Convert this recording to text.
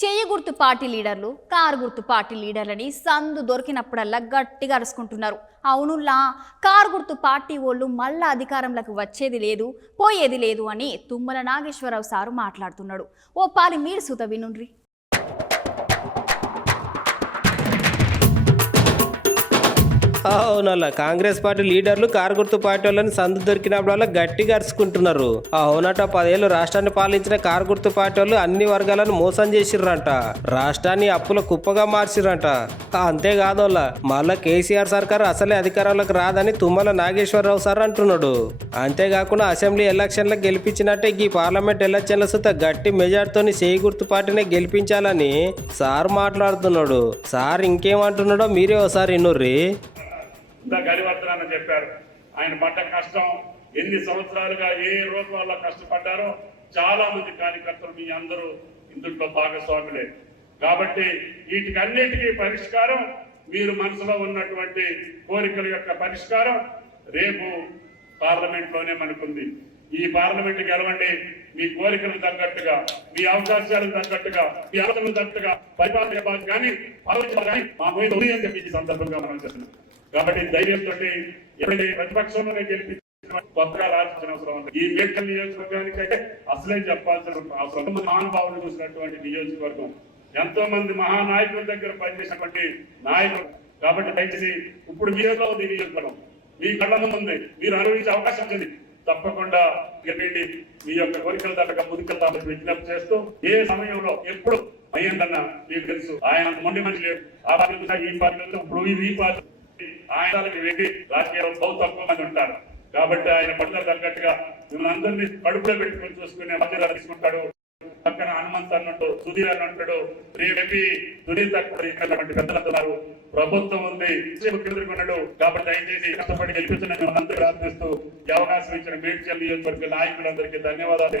చెయ్యి గుర్తు పార్టీ లీడర్లు కారు గుర్తు పార్టీ లీడర్లని సందు దొరికినప్పుడల్లా గట్టిగా అరుచుకుంటున్నారు. అవునులా కారు గుర్తు పార్టీ వాళ్ళు మళ్ళా అధికారంలోకి వచ్చేది లేదు పోయేది లేదు అని తుమ్మల నాగేశ్వరరావు సారు మాట్లాడుతున్నాడు. ఓ పాలి మీరు సుత వినుండ్రి. అవునల్లా కాంగ్రెస్ పార్టీ లీడర్లు కారు గుర్తు పార్టీ వాళ్ళని సందు దొరికినప్పుడల్లా గట్టిగా అరుచుకుంటున్నారు. అవునట 10 ఏళ్ళు రాష్ట్రాన్ని పాలించిన కారు గుర్తు పార్టీ వాళ్ళు అన్ని వర్గాలను మోసం చేసిర్రంట. రాష్ట్రాన్ని అప్పుల కుప్పగా మార్చిర్రంట. అంతేకాదోళ్ళ మళ్ళా కేసీఆర్ సర్కార్ అసలే అధికారంలోకి రాదని తుమ్మల నాగేశ్వరరావు సార్ అంటున్నాడు. అంతేకాకుండా అసెంబ్లీ ఎలక్షన్లకు గెలిపించినట్టే ఈ పార్లమెంట్ ఎలక్షన్ల సుత గట్టి మెజార్టీతోని చేయి గుర్తు పార్టీనే గెలిపించాలని సార్ మాట్లాడుతున్నాడు. సార్ ఇంకేమంటున్నాడో మీరే ఒకసారి ఇన్నుర్రి. గరివర్ధన చెప్పారు. ఆయన పడ్డ కష్టం ఎన్ని సంవత్సరాలుగా ఏ రూపంలో కష్టపడ్డారో చాలా మంది కార్యకర్తలు మీ అందరూ ఇందులో భాగస్వాములే. కాబట్టి వీటికన్నిటికీ పరిష్కారం మీరు మనసులో ఉన్నటువంటి కోరికల యొక్క పరిష్కారం రేపు పార్లమెంట్ లోనే మనకుంది. ఈ పార్లమెంట్ గెలవండి, మీ కోరికలకు తగ్గట్టుగా మీ అవకాశాలకు తగ్గట్టుగా మీ ఆలోచనలకు తగ్గట్టుగా పరిపాలన కానీ మా మీద ఉంది అని చెప్పి ఈ సందర్భంగా మనం చేస్తున్నాం. కాబట్టి ధైర్యంతో ఎప్పుడైతే ప్రతిపక్షంలోనే గెలిపించిన కొత్తగా రావాల్సిన అవసరం ఉంది. ఈ మేడ్చల్ నియోజకవర్గానికి అయితే అసలే చెప్పాల్సిన అవసరం. మహానుభావులు చూసినటువంటి నియోజకవర్గం, ఎంతో మంది మహానాయకుల దగ్గర పనిచేసినటువంటి నాయకులు. కాబట్టి దయచేసి ఇప్పుడు మీలో ఉంది నియోజకవర్గం, మీ కళ్ళ ముందు మీరు అనుభవించే అవకాశం ఉంది. తప్పకుండా గెలిపి మీ యొక్క కోరికల దగ్గర ముందుకెళ్తామని విజ్ఞప్తి చేస్తూ, ఏ సమయంలో ఎప్పుడు అయ్యిందన్న మీకు తెలుసు. ఆయన మొండి మనిషి లేడు. ఆ పార్టీ ఈ పార్టీ ఇప్పుడు ఈ పార్టీ ఆయనకి వెళ్ళి రాజకీయాలు బహు తక్కువ మంది ఉంటారు. కాబట్టి ఆయన పట్టుదల తగ్గట్టుగా మిమ్మల్ని అందరినీ కడుపులో పెట్టుకుని చూసుకునే బాధ్యత తీసుకుంటాడు. పక్కన హనుమంత్ అన్నట్టు సుధీర్ అన్నట్టు రేపి సునీల్ తక్కువ పెద్దలంటున్నారు. ప్రభుత్వం ఉంది, ముఖ్యమంత్రి ఉన్నాడు. కాబట్టి దయచేసి కష్టపడి గెలిపించిన మిమ్మల్ని అందరూ ప్రార్థిస్తూ ఈ అవకాశం ఇచ్చిన మేడ్చల్ నియోజకవర్గ నాయకులందరికీ ధన్యవాదాలు.